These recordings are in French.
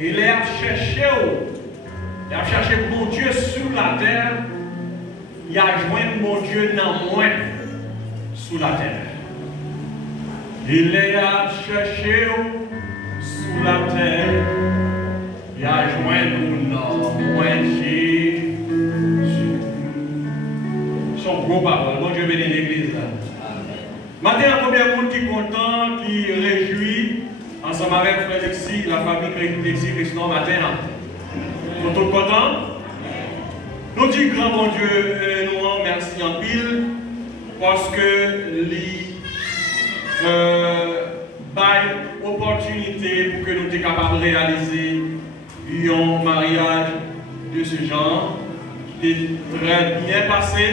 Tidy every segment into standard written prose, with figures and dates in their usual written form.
Il a cherché, mon Dieu sous la terre. Il a joint mon Dieu dans moi sous la terre. Il a cherché sous la terre. Il a joint nous dans moi Jésus. Son gros papa, bon Dieu bénit l'église là. Maintenant, combien de monde qui est content, qui réjouit, ensemble avec Frère Lexi, la famille Lexi Christon matin. Nous sommes tous contents? Nous disons grand bon Dieu, nous remercions en pile, parce que les opportunité pour que nous soyons capables de réaliser un mariage de ce genre, qui est très bien passé.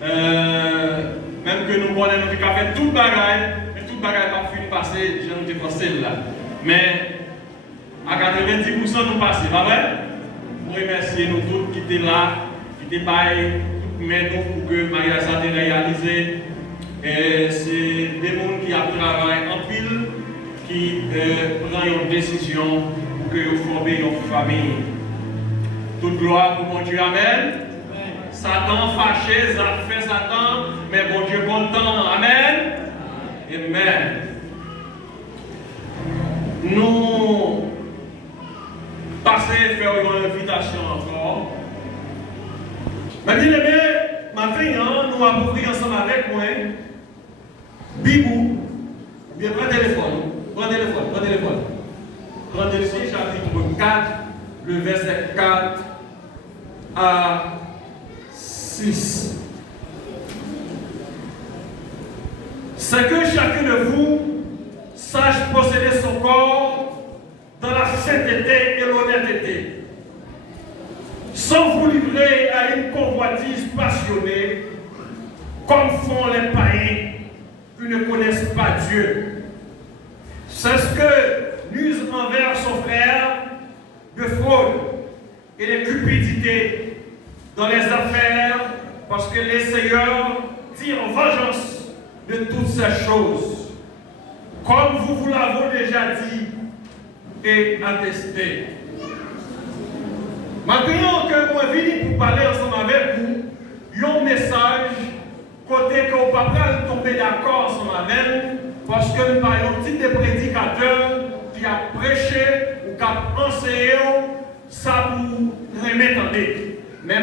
Même que nous avons fait tout le bagaille, mais tout le bagaille n'a pas fini de passer, je ne sais pas celle-là. Mais à 90% nous passons, pas vrai? Nous remercions nous tous qui étaient là, qui étaient pareils, mais nous pour que le mariage soit réalisé. C'est des gens qui travaillent en pile, qui prennent une décision pour que vous formiez une famille. Toute gloire pour mon Dieu, amen. Satan fâché, ça fait Satan, mais bon Dieu content, amen. Amen. Nous passons faire une invitation encore. Mais bien aimé, maintenant, nous allons ouvrir ensemble avec moi. Bibou, bien prends téléphone, prends téléphone. Prends téléphone, chapitre 4, le verset 4 à 6. C'est que chacun de vous sache posséder son corps dans la sainteté et l'honnêteté, sans vous livrer à une convoitise passionnée, comme font les païens qui ne connaissent pas Dieu. C'est ce que n'use envers son frère de fraude et de cupidité dans les affaires, parce que les seigneurs tirent vengeance de toutes ces choses, comme vous l'avez déjà dit et attesté. Maintenant que moi venu pour parler ensemble avec vous, il y a un message côté que vous ne pouvez pas tomber d'accord ensemble avec nous, parce que nous avons un type de prédicateur qui a prêché ou qui a enseigné ça pour remettre en tête. Mais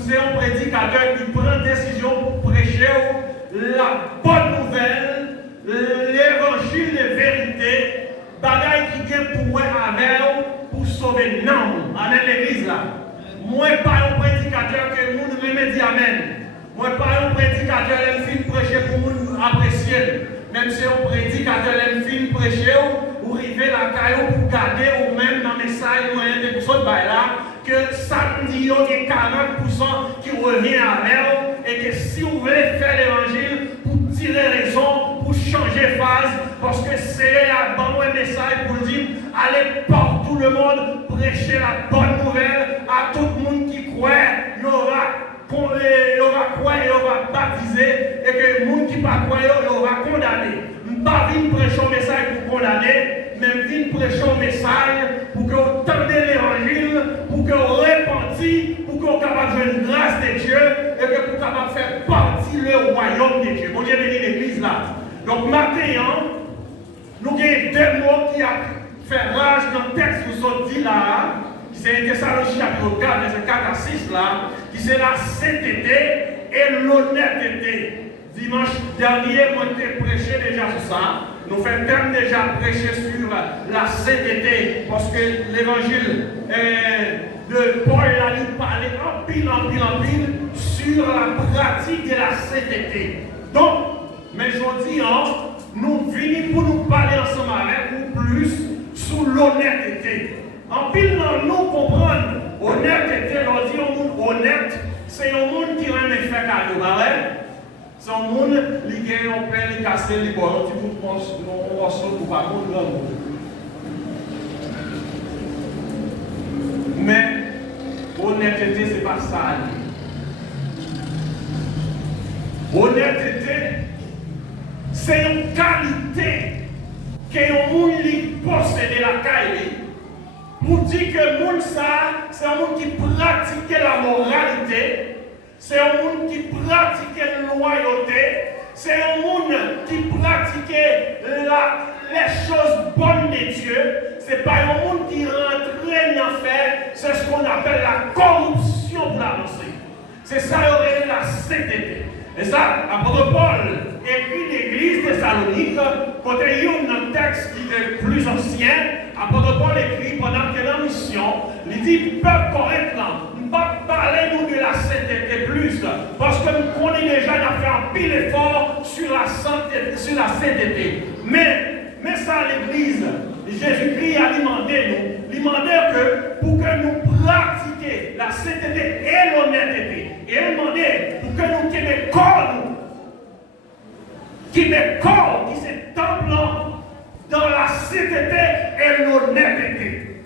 c'est un prédicateur qui prend décision pour prêcher la bonne nouvelle, l'évangile de vérité, bagaille qui est pour moi avec pour sauver non, amen l'église là. Moi pas un prédicateur que le monde remet dit amen. Moi pas un prédicateur qui film prêcher pour nous apprécier. Même si un prédicateur qui film prêcher ou river la caillou pour garder ou même dans le message ou un de choses là que samedi il y a 40% qui revient à elle et que si vous voulez faire l'évangile pour tirer raison, pour changer phase, parce que c'est un bon message pour dire allez partout le monde, prêcher la bonne nouvelle à tout le monde qui croit, il y aura quoi, il y aura baptisé, et que le monde qui ne croit pas, il aura condamné. Je ne vais pas venir prêcher un message pour condamner, mais venir prêcher un message pour que vous tendez l'évangile, pour que vous repentiez, pour que vous soyez capable de faire une grâce de Dieu, et que vous soyez capable de faire partie du royaume de Dieu. Bon Dieu bénit l'église là. Donc maintenant, nous avons deux mots qui ont fait rage dans le texte que vous avez dit là, qui c'est Thessaloniciens chapitre 4, verset 4 à 6 là, qui c'est la sainteté et l'honnêteté. Dimanche dernier, moi j'ai prêché déjà sur ça. Nous faisons déjà prêcher sur la sainteté, parce que l'évangile de Paul a lui parlé en pile sur la pratique de la sainteté. Donc, mais je dis, nous venons pour nous parler ensemble avec vous plus sur l'honnêteté. En pile, nous comprenons, honnêteté, on dit un monde honnête, c'est un monde qui aime faire cadeau, c'est un monde qui gagne un pain, qui casse les bords, qui vous pense, on se retrouve pas contre le monde. Mais, honnêteté, ce n'est pas ça. Honnêteté, c'est une qualité que un monde possède la qualité pour dire que le monde ça, c'est un monde qui pratique la moralité, c'est un monde qui pratique la loyauté, c'est un monde qui pratique les choses bonnes de Dieu. Ce n'est pas un monde qui rentre en fait, c'est ce qu'on appelle la corruption pour l'avancer. C'est ça la sainteté. Et ça, l'apôtre Paul écrit l'église de Thessalonique, côté il y a un texte qui est plus ancien. L'apôtre Paul écrit pendant qu'il est en mission, il dit peuple correctement, ne pas parler nous de la sainteté plus, parce que nous connaissons déjà fait un pile effort sur la sainteté. Mais ça, l'église, Jésus-Christ a demandé nous, que pour que nous pratiquions la sainteté et l'honnêteté, et il a demandé pour que nous qui corps, qui s'étemplent dans la sainteté et l'honnêteté.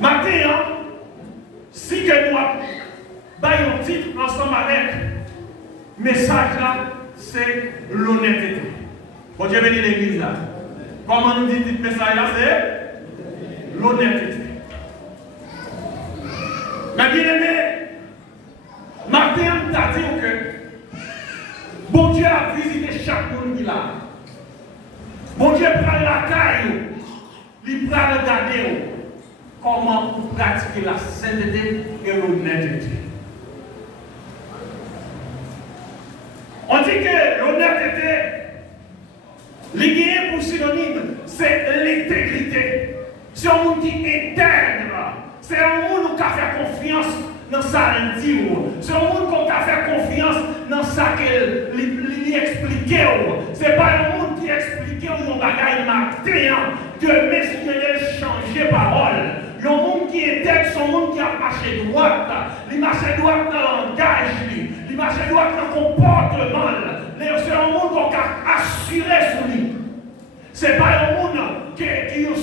Maintenant, si que nous avons un titre ensemble avec le message là, c'est l'honnêteté. Bon Dieu bénit l'église là. Comment nous dit le message là, c'est l'honnêteté. Mais bien aimé, Martin t'a dit que bon Dieu a visité chaque monde qui est là. Bon Dieu prend la caille, il prend regarder comment vous pratiquez la sainteté et l'honnêteté. On dit que l'honnêteté, l'idée pour synonyme, c'est l'intégrité. C'est un monde qui intègre. C'est un monde qui a fait confiance dans sa dit. C'est un monde qui a fait confiance dans ça qu'il expliquait. Ce n'est pas un monde qui expliquait mon bagage matin que Messie changer parole. Il y a un monde qui intègre, son monde qui a marché droite. Il marche droite dans le langage, il marche droite dans le comportement. C'est un monde qui a assuré sur lui. Ce n'est pas un monde qui est un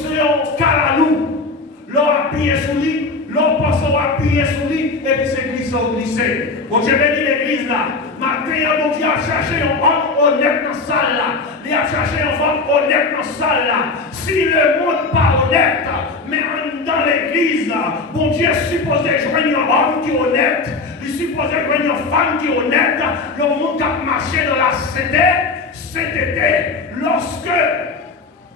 calalou. L'on a appuyé sur lui, l'on pense qu'on va appuyer sur lui, et puis c'est glissé. Donc je vais dire l'église là. Matin, il a cherché un homme honnête dans la salle là. Il a cherché un homme honnête dans la salle là. Si le monde n'est pas honnête, mais dans l'église là, bon Dieu est supposé joindre un homme qui est honnête. Il est supposé joindre une femme qui est honnête. Le monde qui a marché dans la sainteté. Lorsque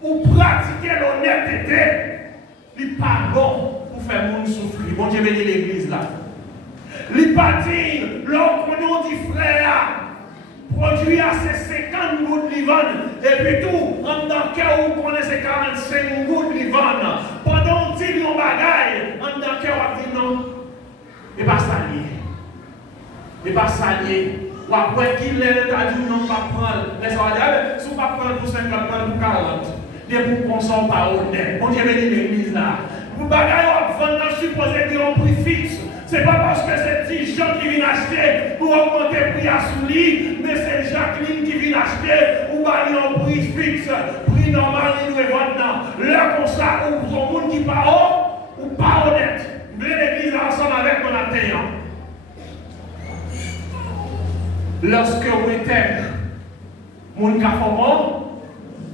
vous pratiquez l'honnêteté, il n'est pas bon pour faire le monde souffrir. Bon Dieu bénit l'église là. Il n'est pas dit, lorsqu'on dit frère, produit à ces 50 gouttes de livane, et puis tout, en tant que vous connaissez 45 gouttes de livane, pendant 10 millions de bagailles, en tant que vous dit non, et pas salier. Et pas salier. Ou après qu'il est dit non, pas prendre. Mais ça va dire, si vous ne pas prendre pour 50, prendre pour 40. Et pour qu'on ne soit pas honnête. Bon Dieu bénit l'église là. Vous bagaille, vous vendez supposé dire un prix fixe. Ce n'est pas parce que c'est petit Jean qui vient acheter pour augmenter le prix à soulier, mais c'est Jacqueline qui vient acheter ou bailler un prix fixe. Prix normal, il nous est maintenant. Là, comme ça, ou pour un monde qui n'est pas haut ou pas honnête. Vous voulez l'église ensemble avec mon atteint. Lorsque vous êtes mon qui a fait bon,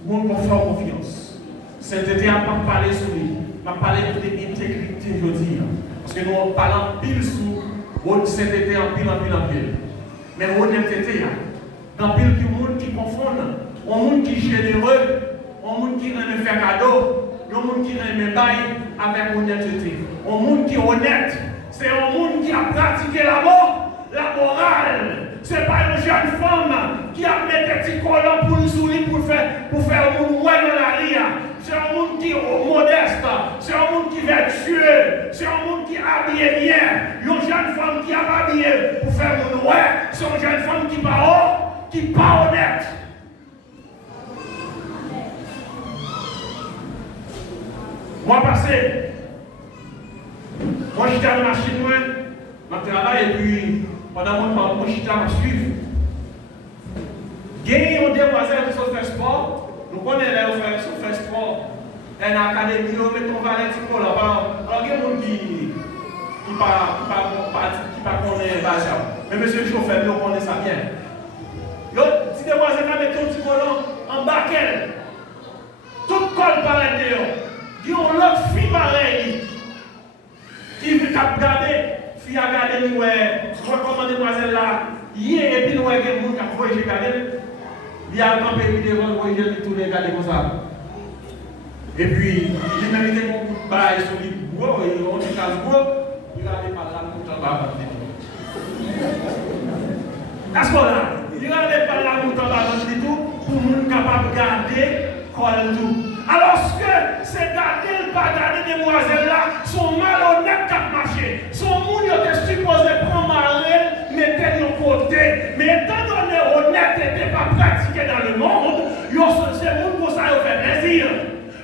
mon qui fait confiance. Sainteté n'a pas parlé sur lui. Je vais parler de l'intégrité, je dis. Parce que nous parlons pile sur votre sainteté en pile. Mais l'honnêteté, dans pile du monde qui confondent, un monde qui est généreux, un monde qui aime faire cadeau, un monde qui aime bail avec honnêteté. Un monde qui est honnête, c'est un monde qui a pratiqué la morale. Ce n'est pas une jeune femme qui a mis des petits collants pour le soulier pour faire un monde ouais dans la rue. C'est un monde qui est modeste, c'est un monde qui est vertueux, c'est un monde qui est habillé bien. Une jeune femme qui est habillée pour faire un monde ouais, c'est une jeune femme qui n'est pas haut, qui n'est pas honnête. Moi, j'étais à la machine, je travaille et puis. Pendant mon temps, je suis à suivre. Gagner un demoiselle qui fait sport, nous connaissons les qui fait sport. Elle a une académie, on met ton valet là-bas. Alors, il y a des gens qui ne connaissent pas ça. Mais monsieur le chauffeur, nous connaissons ça bien. L'autre petit demoiselle a mis ton petit collant en bas qu'elle. Tout col par l'intérieur. Il y a une autre fille Hier, et puis nous avons des gens qui ont voyagé, il y a un campé devant le voyageur qui tourne regarder comme ça. Et puis, il m'a mis mon bail sur les bois, et on dit casse bois, il a allé par là tout en bas. À ce moment-là, il a allé par là tout en bas tout pour nous capables de garder col tout. Alors que c'est garder le pas garder demoiselles là, sont malhonnêtes qui marché. Son monde était supposé prendre marelle, mettre de côté. Mais étant donné honnête n'était pas pratiqué dans le monde, c'est le monde pour ça qui fait plaisir.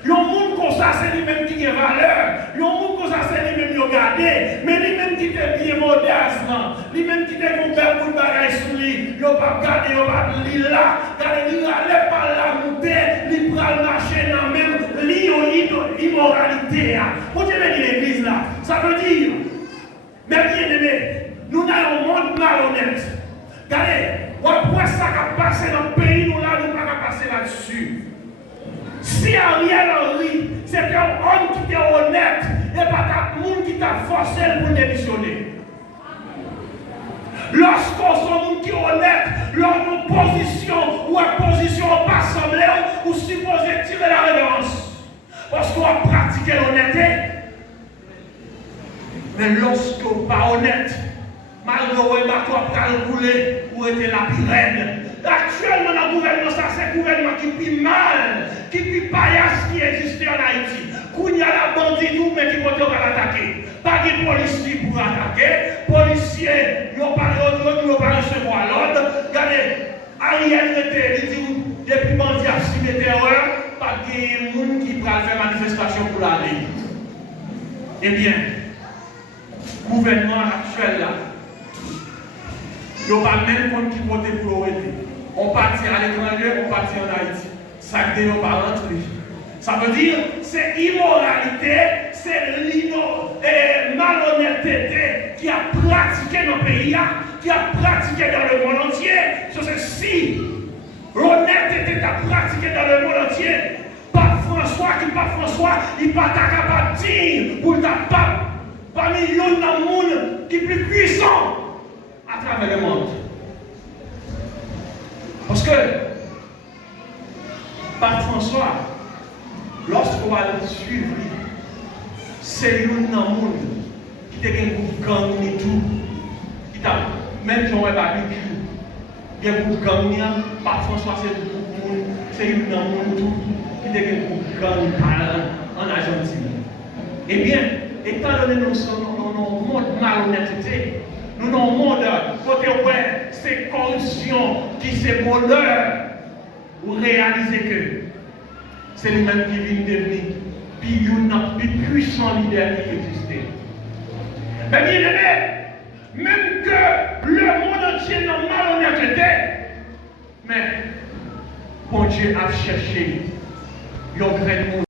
Il y a un monde comme ça, c'est lui-même qui a valeur. Il y a un monde comme ça, c'est lui-même qui a gardé. Mais lui-même qui était bien modeste, lui-même qui était comme belle pour le bagage sur lui, il n'a pas gardé, il n'a pas lire là. Regardez, il n'allait pas la monter, il prend le marché dans le même immoralité. Vous avez dit l'église là, ça veut dire, mais bien aimé, nous avons un monde malhonnête. Regardez, après ça qui a passé dans le pays, nous là, nous ne pouvons pas passer là-dessus. Si Ariel Henry, c'était un homme qui était honnête, et pas un monde qui t'a forcé pour démissionner. Lorsqu'on est un monde qui est honnête, leur position ou opposition pas semblé, ou supposé tirer la révérence. Parce qu'on a pratiqué l'honnêteté. Mais lorsqu'on n'est pas honnête, malgré qu'on a roulé, ou était la pire. Actuellement, dans le gouvernement, ça c'est un gouvernement qui plie mal, qui plie paillasse qui existait en Haïti. Quand il y a la bandit, mais qui vont attaquer. Pas de policiers pour attaquer. Policiers, ils n'ont pas recevoir l'ordre. Regardez, Ariel était, il dit, depuis bandit a signé terreur, pas de gens qui pourraient faire manifestation pour l'aller. Eh bien, le gouvernement actuel là, il n'y a pas même monde qui vote pour l'OED. On partit à l'étranger, on partit en Haïti. Ça ne va pas rentrer. Ça veut dire c'est immoralité, c'est malhonnêteté qui a pratiqué dans le pays, qui a pratiqué dans le monde entier. C'est si l'honnêteté a pratiqué dans le monde entier, pas François, il n'est pas capable de dire pour ta pape, parmi les gens dans le monde qui est plus puissant à travers le monde. Parce que, par François, lorsqu'on va le suivre, c'est un monde qui a un groupe de gang et tout, qui t'a même si on est barbecue, il y a un groupe de gang, par François, c'est un monde tout, qui a un groupe de gang en Argentine. Eh bien, étant donné que nous sommes dans un monde malhonnêteté, nous avons un monde côté ouais, c'est corruption, qui c'est bonheur, vous réalisez que c'est lui-même qui vient devenir plus puissant leader qui existait. Mais bien aimé, même que le monde entier n'a malhonnêteté, mais bon Dieu a cherché un grand monde.